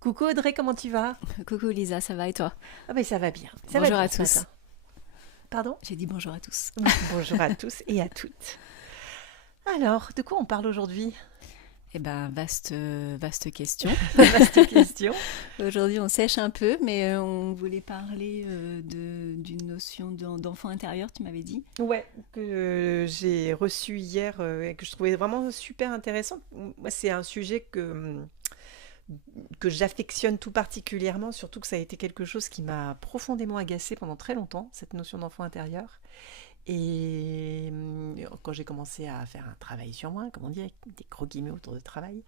Coucou Audrey, comment tu vas? Coucou Lisa, ça va et toi? Ah ben ça va bien, ça va Bonjour bien à ce matin. tous. Pardon? J'ai dit bonjour à tous. Bonjour à tous et à toutes. Alors, de quoi on parle aujourd'hui? Eh ben, vaste question. Vaste question. Aujourd'hui, on sèche un peu, mais on voulait parler d'une notion d'enfant intérieur, tu m'avais dit. Ouais, que j'ai reçu hier et que je trouvais vraiment super intéressant. Moi, c'est un sujet que j'affectionne tout particulièrement, surtout que ça a été quelque chose qui m'a profondément agacée pendant très longtemps, cette notion d'enfant intérieur. Et quand j'ai commencé à faire un travail sur moi, comme on dit, avec des gros guillemets autour de travail,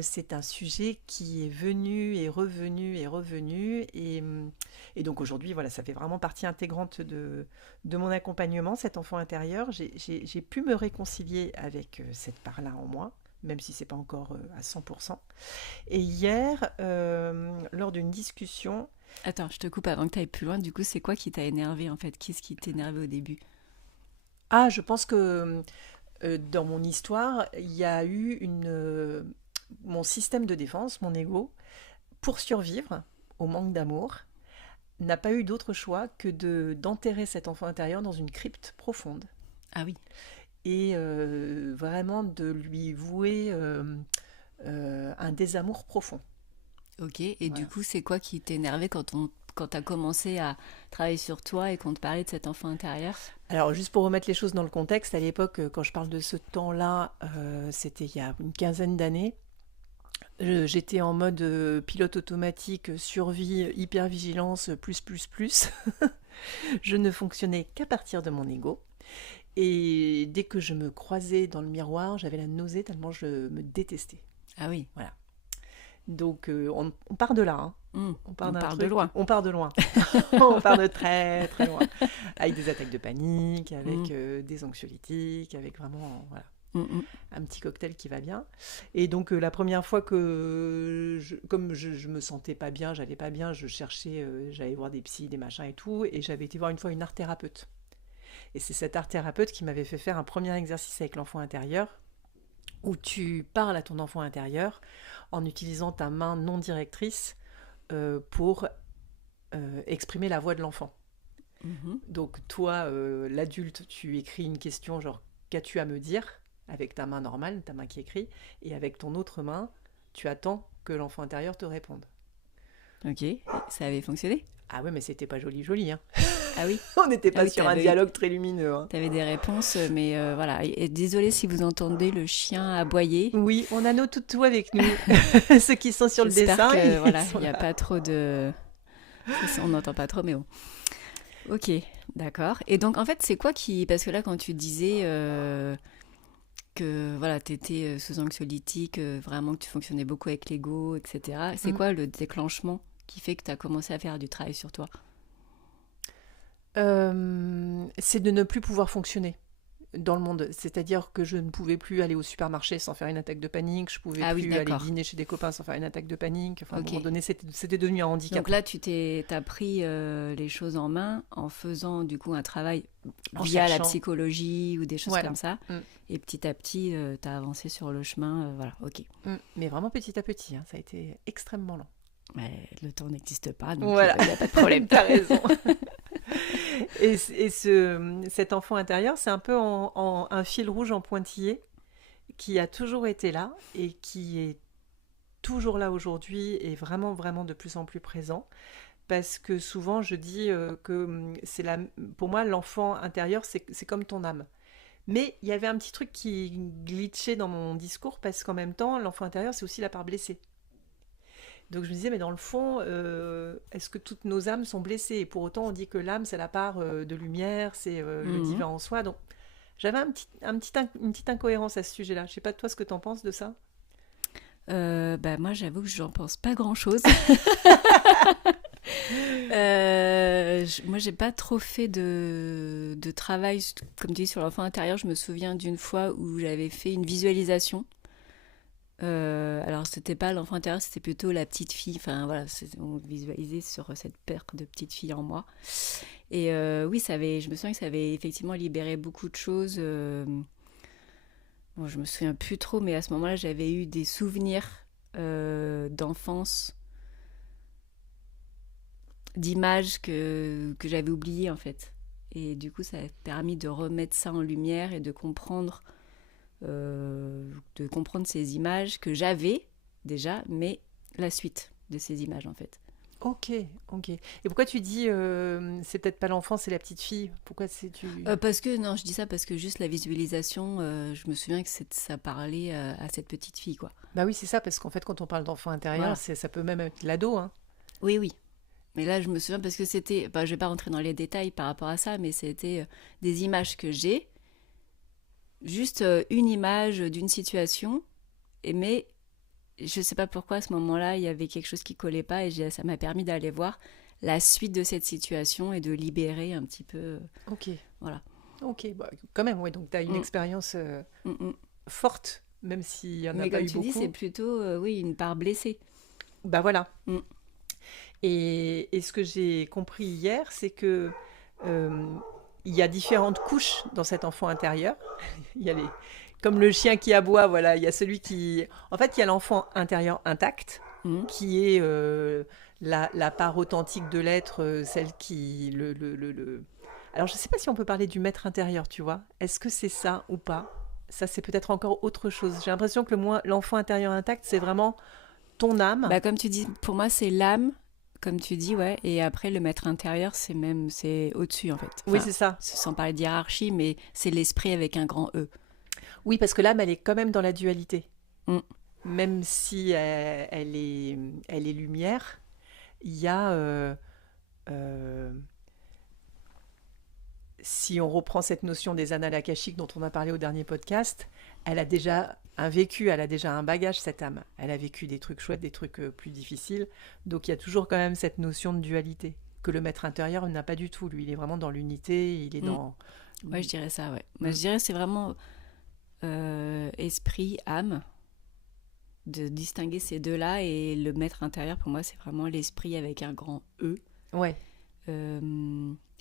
c'est un sujet qui est venu et revenu et revenu. Et donc aujourd'hui, voilà, ça fait vraiment partie intégrante de mon accompagnement, cet enfant intérieur. J'ai pu me réconcilier avec cette part-là en moi, même si c'est pas encore à 100%. Et hier, lors d'une discussion, Attends, je te coupe avant que tu ailles plus loin. Du coup, c'est quoi qui t'a énervé en fait? Qu'est-ce qui t'énervait au début? je pense que dans mon histoire, il y a eu mon système de défense, mon ego, pour survivre au manque d'amour, n'a pas eu d'autre choix que d'enterrer cet enfant intérieur dans une crypte profonde Ah oui, et vraiment de lui vouer un désamour profond. ok. Et du Voilà. coup, c'est quoi qui t'énervait quand t'as commencé à travailler sur toi et qu'on te parlait de cet enfant intérieur? Alors, juste pour remettre les choses dans le contexte, à l'époque, quand je parle de ce temps-là, c'était il y a une quinzaine d'années. J'étais en mode pilote automatique, survie, hypervigilance, plus, plus, plus. Je ne fonctionnais qu'à partir de mon ego. Et dès que je me croisais dans le miroir, j'avais la nausée tellement je me détestais. Ah oui. Voilà. Donc on part de là, hein. On part On d'un part de truc, loin. on part de loin. On part de très très loin. Avec des attaques de panique, avec Mm, des anxiolytiques, avec vraiment voilà, mm, mm. un petit cocktail qui va bien. Et donc la première fois que, comme je me sentais pas bien, j'allais pas bien, je cherchais, j'allais voir des psys, des machins et tout, et j'avais été voir une fois une art thérapeute. Et c'est cette art thérapeute qui m'avait fait faire un premier exercice avec l'enfant intérieur, où tu parles à ton enfant intérieur en utilisant ta main non directrice pour exprimer la voix de l'enfant. Mhm. Donc toi, l'adulte, tu écris une question genre qu'as-tu à me dire avec ta main normale, ta main qui écrit, et avec ton autre main, tu attends que l'enfant intérieur te réponde. Ok, ça avait fonctionné? Ah ouais, mais c'était pas joli joli, hein. Ah oui. On n'était Ah pas oui, sur un dialogue très lumineux, hein. t'avais des réponses, mais voilà. Et désolée si vous entendez le chien aboyer. Oui, on a nos toutous avec nous. Ceux qui sont sur le J'espère dessin, que ils voilà, sont il n'y a là. pas trop de. On n'entend pas trop, mais bon. Ok, d'accord. Et donc en fait, c'est quoi qui. Parce que là, quand tu disais que voilà, t'étais sous anxiolytique, vraiment que tu fonctionnais beaucoup avec l'ego, etc. C'est Mm. quoi le déclenchement qui fait que tu as commencé à faire du travail sur toi? C'est de ne plus pouvoir fonctionner dans le monde. C'est-à-dire que je ne pouvais plus aller au supermarché sans faire une attaque de panique, je pouvais Ah oui, plus aller d'accord. dîner chez des copains sans faire une attaque de panique. Enfin, à un Ok. moment donné, c'était devenu un Donc handicap. là, t'as pris les choses en main en faisant du coup un travail En via la cherchant. psychologie ou des choses comme Voilà. ça. Mm, Et petit à petit, t'as avancé sur le chemin. Voilà, ok. mm. Mais vraiment petit à petit, hein, ça a été extrêmement lent. Mais le temps n'existe pas, donc Voilà, il n'y a pas de problème. t'as raison. Cet enfant intérieur, c'est un peu un fil rouge en pointillé qui a toujours été là et qui est toujours là aujourd'hui et vraiment, vraiment de plus en plus présent. Parce que souvent, je dis que pour moi, l'enfant intérieur, c'est comme ton âme. Mais il y avait un petit truc qui glitchait dans mon discours parce qu'en même temps, l'enfant intérieur, c'est aussi la part blessée. Donc je me disais, mais dans le fond, est-ce que toutes nos âmes sont blessées? Et pour autant, on dit que l'âme, c'est la part de lumière, c'est le Mhm. divin en soi. Donc j'avais une petite incohérence à ce sujet-là. Je sais pas toi ce que t'en penses de ça. Bah moi, j'avoue que j'en pense pas grand-chose. Moi, j'ai pas trop fait de travail, comme tu dis, sur l'enfant intérieur. Je me souviens d'une fois où j'avais fait une visualisation. Alors, c'était pas l'enfant intérieur, c'était plutôt la petite fille. Enfin, voilà, on visualisait sur cette paire de petite fille en moi. Et oui, je me souviens que ça avait effectivement libéré beaucoup de choses. Bon, je me souviens plus trop, mais à ce moment-là, j'avais eu des souvenirs d'enfance d'images que j'avais oubliées en fait. Et du coup, ça a permis de remettre ça en lumière et de comprendre ces images que j'avais déjà, mais la suite de ces images en fait. Ok, ok. Et pourquoi tu dis c'est peut-être pas l'enfant, c'est la petite fille? Pourquoi c'est tu... Parce que, non, je dis ça parce que juste la visualisation, je me souviens que ça parlait à cette petite fille, quoi. Bah oui, c'est ça, parce qu'en fait, quand on parle d'enfant intérieur, Voilà. ça peut même être l'ado, hein. Oui, oui. Mais là, je me souviens parce que c'était, je vais pas rentrer dans les détails par rapport à ça, mais c'était des images que j'ai, juste une image d'une situation, mais je sais pas pourquoi à ce moment-là, il y avait quelque chose qui collait pas et ça m'a permis d'aller voir la suite de cette situation et de libérer un petit peu, Ok, voilà. ok. Bah, quand même, ouais, donc tu as une Mm. expérience Mm. forte, même s'il y en a Mais pas comme eu tu dis, c'est beaucoup. plutôt, oui, une part blessée. Bah voilà. Mm. Et ce que j'ai compris hier, c'est que euh, il y a différentes couches dans cet enfant intérieur. Il y a les, comme le chien qui aboie, voilà, il y a celui qui... En fait, il y a l'enfant intérieur intact, Mm. qui est la part authentique de l'être, celle qui... Alors, je ne sais pas si on peut parler du maître intérieur, tu vois. Est-ce que c'est ça ou pas? Ça, c'est peut-être encore autre chose. J'ai l'impression que l'enfant intérieur intact, c'est vraiment ton âme. Comme tu dis, pour moi, c'est l'âme, comme tu dis, ouais. Et après, le maître intérieur, c'est au-dessus, en fait. Oui, Enfin, c'est ça. sans parler de hiérarchie, mais c'est l'esprit avec un grand E. Oui, parce que l'âme, elle est quand même dans la dualité. Mm. Même si elle est lumière, il y a... euh, si on reprend cette notion des annales akashiques dont on a parlé au dernier podcast, elle a déjà un vécu, elle a déjà un bagage, cette âme. Elle a vécu des trucs chouettes, des trucs plus difficiles. Donc il y a toujours quand même cette notion de dualité que le maître intérieur n'a pas du tout. Lui, il est vraiment dans l'unité, il est Mm. dans... Ouais, je dirais ça, ouais. Moi, Mm. je dirais c'est vraiment esprit, âme, de distinguer ces deux-là. Et le maître intérieur, pour moi, c'est vraiment l'esprit avec un grand E. Ouais,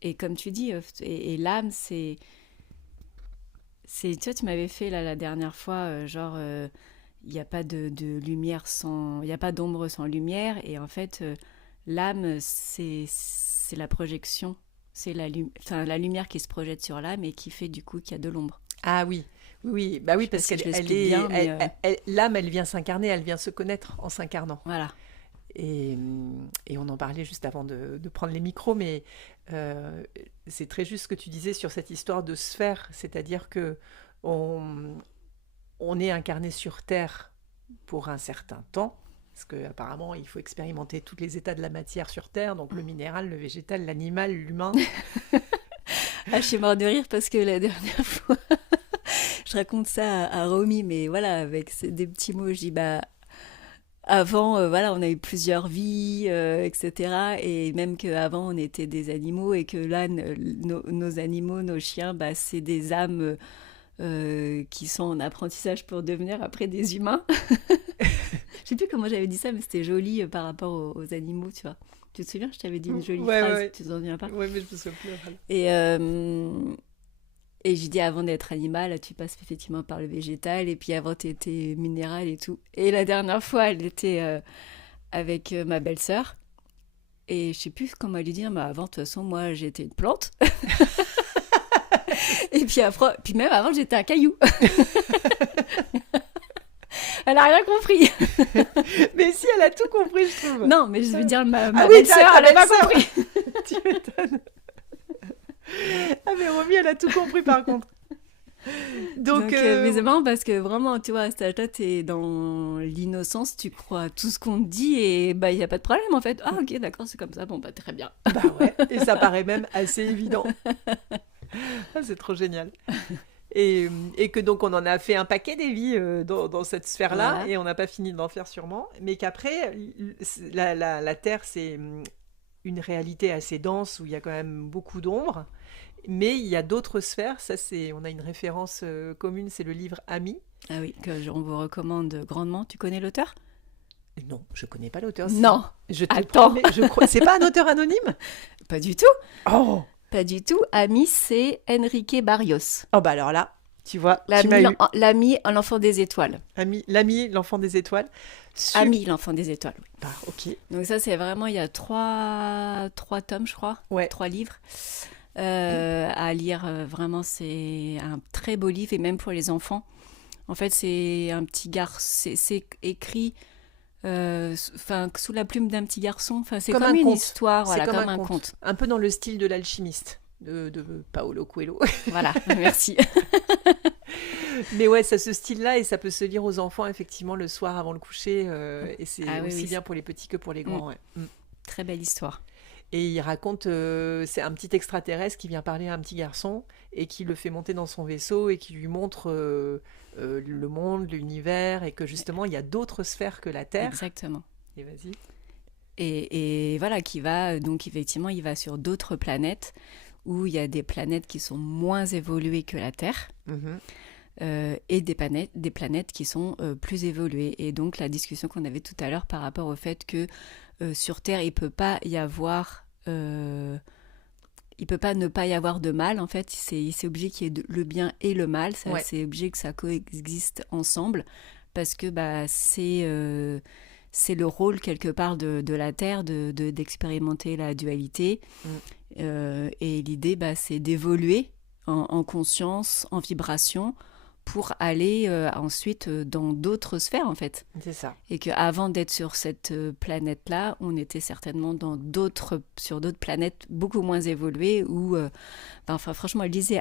Et comme tu dis, et l'âme, tu vois, tu m'avais fait là la dernière fois, il n'y a pas de lumière il n'y a pas d'ombre sans lumière. Et en fait, l'âme, c'est la projection, c'est la lumière qui se projette sur l'âme et qui fait du coup qu'il y a de l'ombre. ah oui, oui, oui, bah Je oui, sais pas parce si je qu'elle l'explique bien, mais l'âme, elle vient s'incarner, elle vient se connaître en s'incarnant. voilà. Et on en parlait juste avant de prendre les micros, mais euh, c'est très juste ce que tu disais sur cette histoire de sphère, c'est-à-dire que on, on est incarné sur Terre pour un certain temps, parce qu'apparemment il faut expérimenter tous les états de la matière sur Terre, donc le minéral, le végétal, l'animal, l'humain. Ah, je suis morte de rire parce que la dernière fois, je raconte ça à Romy, mais voilà, avec des petits mots, je dis avant, voilà, on a eu plusieurs vies, etc. Et même qu'avant, on était des animaux et que là, nos animaux, nos chiens, c'est des âmes qui sont en apprentissage pour devenir après des humains. Je sais plus comment j'avais dit ça, mais c'était joli par rapport aux animaux, tu vois. Tu te souviens, je t'avais dit une jolie Ouais, phrase, ouais, tu t'en souviens pas? ouais, mais je me souviens plus. Voilà. Et j'ai dit avant d'être animal, tu passes effectivement par le végétal, et puis avant tu étais minéral et tout. Et la dernière fois, elle était avec ma belle-sœur, et je sais plus comment elle lui dit, mais avant, de toute façon, moi j'étais une plante. Et puis après, puis même avant, j'étais un caillou. Elle a rien compris. Mais si, elle a tout compris, je trouve. Non, mais je veux dire, ma Ah oui, belle-sœur, elle a pas compris. Tu m'étonnes. Ah mais Romy, elle a tout compris par contre. Donc, Mais c'est marrant parce que vraiment, tu vois, à cet âge-là, t'es dans l'innocence, tu crois à tout ce qu'on te dit et il n'y a pas de problème en fait. Ah ok, d'accord, c'est comme ça, bon bah très bien. bah ouais, et ça paraît même assez évident. Ah, c'est trop génial. Et que donc on en a fait un paquet des vies dans cette sphère-là, Voilà. et on n'a pas fini d'en faire sûrement, mais qu'après, la Terre, c'est une réalité assez dense où il y a quand même beaucoup d'ombre, mais il y a d'autres sphères, on a une référence commune, c'est le livre Ami. Ah oui, on vous recommande grandement. Tu connais l'auteur? Non, je connais pas l'auteur. Non, Je te attends. promets, je crois. C'est pas un auteur anonyme? Pas du tout. Oh! Pas du tout. Ami, c'est Enrique Barrios. Oh bah alors là, Tu vois, tu m'as eu. L'ami, l'enfant des étoiles. L'ami, l'enfant des étoiles. Ami, l'enfant des étoiles. Oui. Ok. Donc ça, c'est vraiment, il y a trois tomes, je crois, Ouais. 3 livres à lire. Vraiment, c'est un très beau livre, et même pour les enfants. En fait, c'est un petit garçon, c'est écrit sous la plume d'un petit garçon. Enfin, c'est Comme comme un une conte. histoire, C'est voilà, comme comme un un conte. conte. Un peu dans le style de l'alchimiste de Paolo Coelho. Voilà, merci. Mais ouais, ça ce style-là et ça peut se lire aux enfants effectivement le soir avant le coucher et c'est Ah oui, aussi oui. bien pour les petits que pour les Mm. grands. Ouais. Mm. Très belle histoire. Et il raconte, c'est un petit extraterrestre qui vient parler à un petit garçon et qui le fait monter dans son vaisseau et qui lui montre le monde, l'univers et que justement il y a d'autres sphères que la Terre. Exactement. Et vas-y. Et voilà, qui va, donc effectivement, il va sur d'autres planètes où il y a des planètes qui sont moins évoluées que la Terre. Mhm. Et des planètes qui sont plus évoluées. Et donc la discussion qu'on avait tout à l'heure par rapport au fait que sur Terre, il peut pas y avoir... il peut pas ne pas y avoir de mal, en fait. C'est obligé qu'il y ait le bien et le mal. Ouais. C'est obligé que ça coexiste ensemble. Parce que c'est le rôle, quelque part, de la Terre d'expérimenter la dualité. Mm. Et l'idée, c'est d'évoluer en conscience, en vibration, pour aller ensuite dans d'autres sphères, en fait. C'est ça. Et qu'avant d'être sur cette planète-là, on était certainement sur d'autres planètes beaucoup moins évoluées où, enfin, franchement, lisez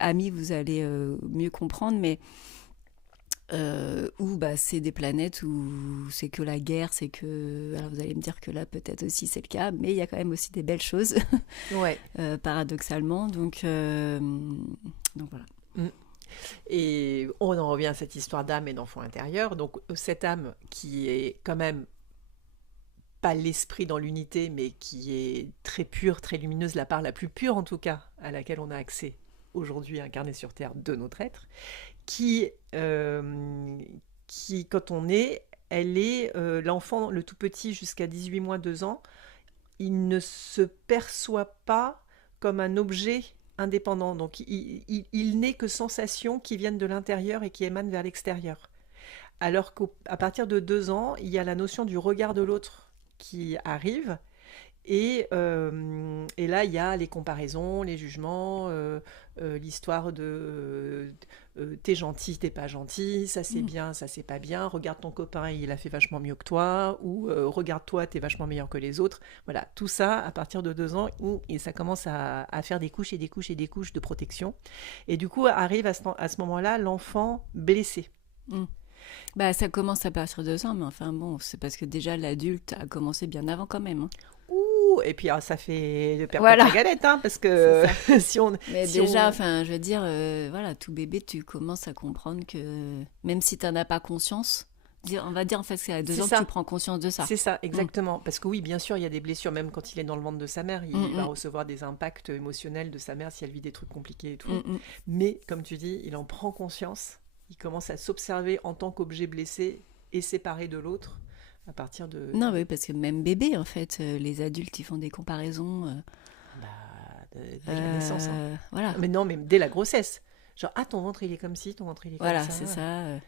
Ami, vous allez mieux comprendre, mais où c'est des planètes où c'est que la guerre, c'est que... Alors vous allez me dire que là, peut-être aussi c'est le cas, mais il y a quand même aussi des belles choses, Ouais. paradoxalement. Donc voilà. Mm. Et on en revient à cette histoire d'âme et d'enfant intérieur. Donc cette âme qui est quand même pas l'esprit dans l'unité, mais qui est très pure, très lumineuse, la part la plus pure en tout cas, à laquelle on a accès aujourd'hui incarnée sur Terre de notre être, qui quand on est, elle est l'enfant, le tout petit jusqu'à 18 mois, 2 ans, il ne se perçoit pas comme un objet indépendant. Donc il n'est que sensations qui viennent de l'intérieur et qui émanent vers l'extérieur. Alors qu'à partir de 2 ans, il y a la notion du regard de l'autre qui arrive. Et là, il y a les comparaisons, les jugements, l'histoire de t'es gentil, t'es pas gentil, ça c'est bien, ça c'est pas bien, regarde ton copain, il a fait vachement mieux que toi, ou regarde-toi, t'es vachement meilleur que les autres. Voilà, tout ça à partir de 2 ans, et ça commence à faire des couches et des couches et des couches de protection. Et du coup, arrive à ce moment-là l'enfant blessé. Ça commence à partir de 2 ans, mais enfin bon, c'est parce que déjà l'adulte a commencé bien avant quand même. Et puis ça fait de perdre Voilà. la galette, hein, parce que si on... Mais si déjà, on... enfin, je veux dire, voilà, tout bébé, tu commences à comprendre que même si tu n'en as pas conscience, on va dire en fait c'est à 2 ans que tu prends conscience de ça. C'est ça, exactement. Parce que oui, bien sûr, il y a des blessures, même quand il est dans le ventre de sa mère, il va recevoir des impacts émotionnels de sa mère si elle vit des trucs compliqués et tout. Mais comme tu dis, il en prend conscience, il commence à s'observer en tant qu'objet blessé et séparé de l'autre. À partir de... Non, oui, parce que même bébé, en fait, les adultes, ils font des comparaisons. Dès la naissance. Hein. Voilà. Mais non, mais dès la grossesse. Genre, ton ventre, il est comme ci, ton ventre, il est comme ça. Voilà, c'est ça.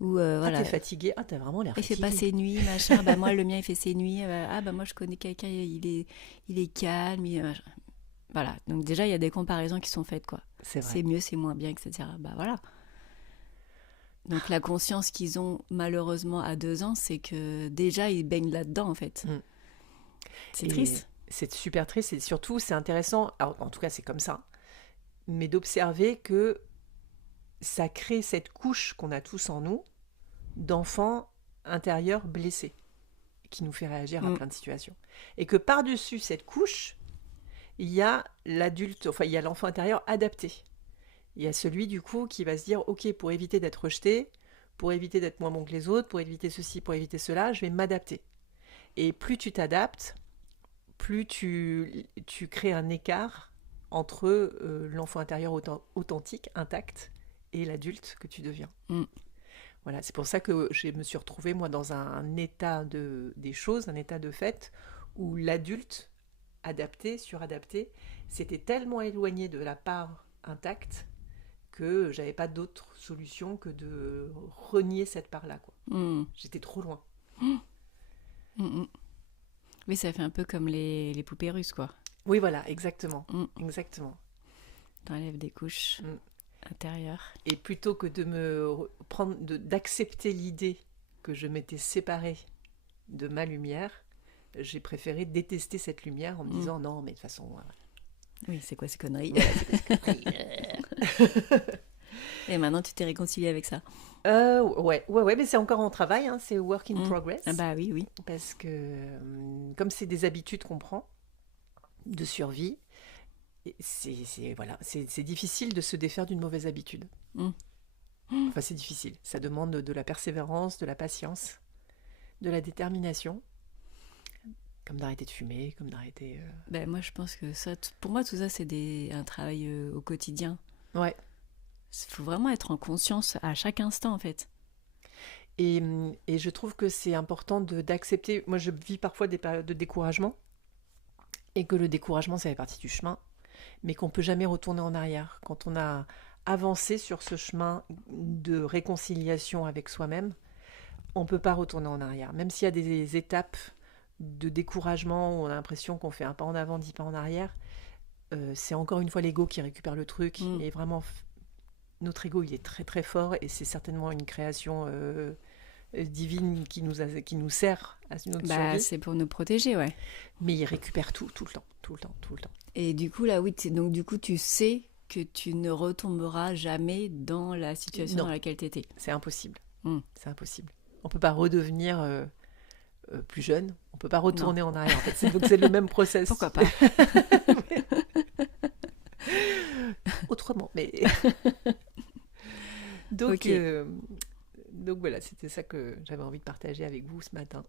Ou, voilà. T'es fatigué. T'as vraiment l'air fatigué. Il fait pas ses nuits, machin. Moi, le mien, il fait ses nuits. Moi, je connais quelqu'un, il est calme. Voilà. Donc, déjà, il y a des comparaisons qui sont faites, quoi. C'est vrai. C'est mieux, c'est moins bien, etc. Voilà. Donc la conscience qu'ils ont malheureusement à 2 ans, c'est que déjà ils baignent là-dedans en fait. C'est triste. C'est super triste et surtout c'est intéressant, alors, en tout cas c'est comme ça, mais d'observer que ça crée cette couche qu'on a tous en nous d'enfants intérieurs blessés qui nous fait réagir à plein de situations. Et que par-dessus cette couche, il y a l'adulte, enfin il y a l'enfant intérieur adapté. Il y a celui, du coup, qui va se dire, OK, pour éviter d'être rejeté, pour éviter d'être moins bon que les autres, pour éviter ceci, pour éviter cela, je vais m'adapter. Et plus tu t'adaptes, plus tu crées un écart entre l'enfant intérieur authentique, intact, et l'adulte que tu deviens. Voilà, c'est pour ça que je me suis retrouvée, moi, dans un état des choses, un état de fait, où l'adulte, adapté, suradapté, s'était tellement éloigné de la part intacte que j'avais pas d'autre solution que de renier cette part-là, quoi. Mm. J'étais trop loin. Mm, mm. Oui, ça fait un peu comme les poupées russes, quoi. Oui, voilà, exactement. Mm. Exactement. T'enlèves des couches Mm. intérieures. Et plutôt que d'accepter l'idée que je m'étais séparée de ma lumière, j'ai préféré détester cette lumière en me disant non, mais de toute façon, Oui, c'est quoi ces conneries? voilà, c'est quoi cette connerie. Et maintenant, tu t'es réconcilié avec ça? Ouais, mais c'est encore en travail, hein, c'est work in progress. Ah bah oui. Parce que comme c'est des habitudes qu'on prend de survie, c'est difficile de se défaire d'une mauvaise habitude. Mm. Enfin, c'est difficile. Ça demande de la persévérance, de la patience, de la détermination, comme d'arrêter de fumer, comme d'arrêter... Ben, moi, je pense que ça, pour moi, tout ça, c'est un travail au quotidien. Ouais. Il faut vraiment être en conscience à chaque instant, en fait. Et je trouve que c'est important d'accepter... Moi, je vis parfois des périodes de découragement, et que le découragement, ça fait partie du chemin, mais qu'on ne peut jamais retourner en arrière. Quand on a avancé sur ce chemin de réconciliation avec soi-même, on ne peut pas retourner en arrière. Même s'il y a des étapes de découragement où on a l'impression qu'on fait un pas en avant, 10 pas en arrière, c'est encore une fois l'ego qui récupère le truc. Et vraiment, notre ego, il est très très fort et c'est certainement une création divine qui nous sert à notre survie. C'est pour nous protéger, ouais. Mais il récupère tout le temps. Et du coup, là, oui, donc du coup, tu sais que tu ne retomberas jamais dans la situation dans laquelle tu étais. C'est impossible. C'est impossible. On ne peut pas redevenir plus jeune. On ne peut pas retourner en arrière. En fait, donc c'est le même process. Pourquoi pas? Autrement, mais... Donc voilà, c'était ça que j'avais envie de partager avec vous ce matin.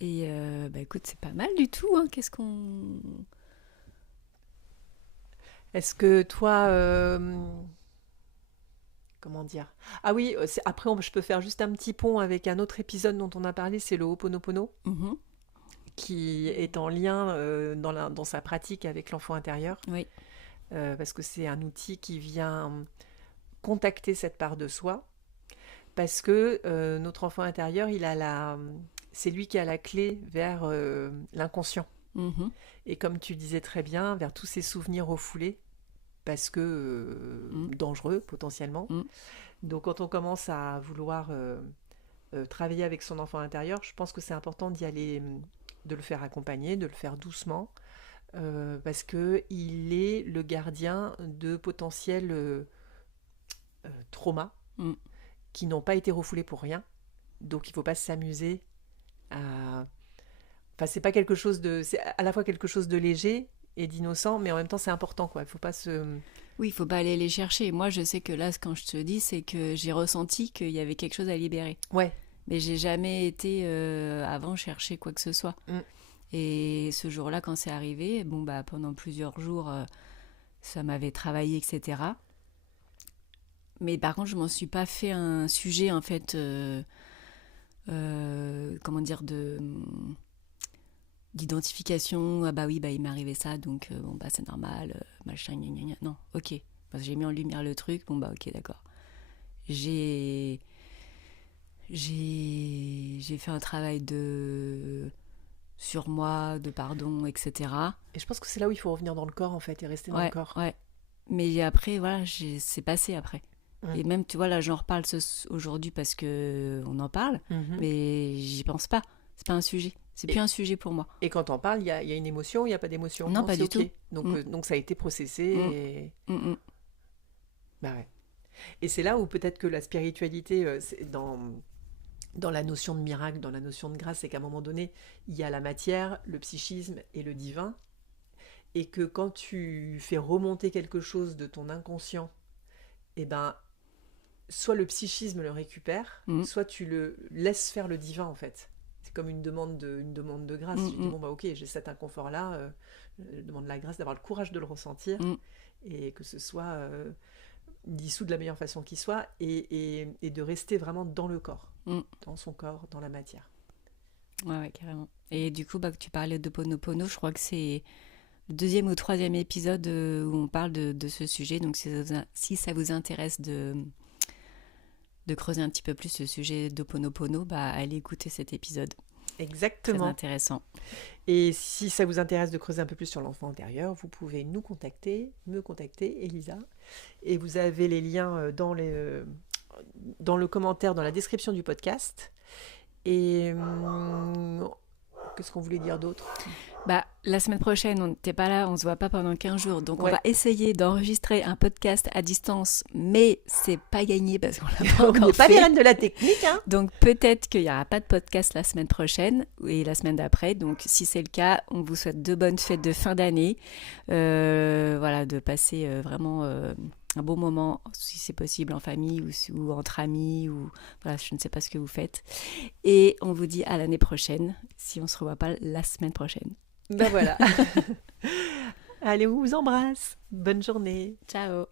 Et écoute, c'est pas mal du tout. Hein. Est-ce que toi... comment dire? Ah oui, après je peux faire juste un petit pont avec un autre épisode dont on a parlé, c'est le Ho'oponopono, qui est en lien dans sa pratique avec l'enfant intérieur. Oui. Parce que c'est un outil qui vient contacter cette part de soi, parce que notre enfant intérieur, c'est lui qui a la clé vers l'inconscient. Et comme tu disais très bien, vers tous ces souvenirs refoulés, parce que dangereux potentiellement. Donc quand on commence à vouloir travailler avec son enfant intérieur, je pense que c'est important d'y aller, de le faire accompagner, de le faire doucement, parce qu'il est le gardien de potentiels traumas qui n'ont pas été refoulés pour rien. Donc il ne faut pas s'amuser à... Enfin, c'est pas quelque chose de... C'est à la fois quelque chose de léger et d'innocent, mais en même temps c'est important, quoi. Il faut pas se... Oui, il faut pas aller les chercher. Moi, je sais que là, quand je te dis, c'est que j'ai ressenti qu'il y avait quelque chose à libérer. Ouais. Mais j'ai jamais été avant chercher quoi que ce soit. Et ce jour-là, quand c'est arrivé, pendant plusieurs jours, ça m'avait travaillé, etc. Mais par contre, je m'en suis pas fait un sujet, en fait, comment dire, d'identification. Ah bah oui, il m'est arrivé ça, donc c'est normal, machin, gna gna gna. Non, ok. Parce que j'ai mis en lumière le truc, ok, d'accord. J'ai fait un travail sur moi, de pardon, etc. Et je pense que c'est là où il faut revenir dans le corps, en fait, et rester dans le corps. Ouais. Mais après, voilà, c'est passé après. Et même, tu vois, là, j'en reparle aujourd'hui parce qu'on en parle, mais j'y pense pas. C'est pas un sujet. C'est plus un sujet pour moi. Et quand on parle, il y a une émotion, il n'y a pas d'émotion? Non, pas du tout. Donc ça a été processé Bah ouais. Et c'est là où peut-être que la spiritualité, dans la notion de miracle, dans la notion de grâce, c'est qu'à un moment donné, il y a la matière, le psychisme et le divin. Et que quand tu fais remonter quelque chose de ton inconscient, soit le psychisme le récupère, soit tu le laisses faire le divin, en fait. C'est comme une demande de grâce. Je dis, ok, j'ai cet inconfort-là, je demande la grâce d'avoir le courage de le ressentir, et que ce soit dissous de la meilleure façon qui soit, et de rester vraiment dans le corps, dans son corps, dans la matière. Ouais, carrément. Et du coup, que tu parlais de Ho'oponopono, je crois que c'est le 2e ou 3e épisode où on parle de ce sujet. Donc si ça vous intéresse de creuser un petit peu plus ce sujet d'Ho'oponopono, allez écouter cet épisode. Exactement. Très intéressant. Et si ça vous intéresse de creuser un peu plus sur l'enfant intérieur, vous pouvez me contacter, Elisa. Et vous avez les liens dans le commentaire, dans la description du podcast. Et qu'est-ce qu'on voulait dire d'autre ? La semaine prochaine, on n'était pas là, on ne se voit pas pendant 15 jours. Donc, on va essayer d'enregistrer un podcast à distance, mais c'est pas gagné parce qu'on l'a pas encore fait. On n'est pas les reines de la technique. Hein. Donc, peut-être qu'il n'y aura pas de podcast la semaine prochaine et la semaine d'après. Donc, si c'est le cas, on vous souhaite de bonnes fêtes de fin d'année. De passer vraiment un bon moment, si c'est possible, en famille ou entre amis. Je ne sais pas ce que vous faites. Et on vous dit à l'année prochaine, si on ne se revoit pas la semaine prochaine. Voilà. Allez, on vous embrasse. Bonne journée. Ciao.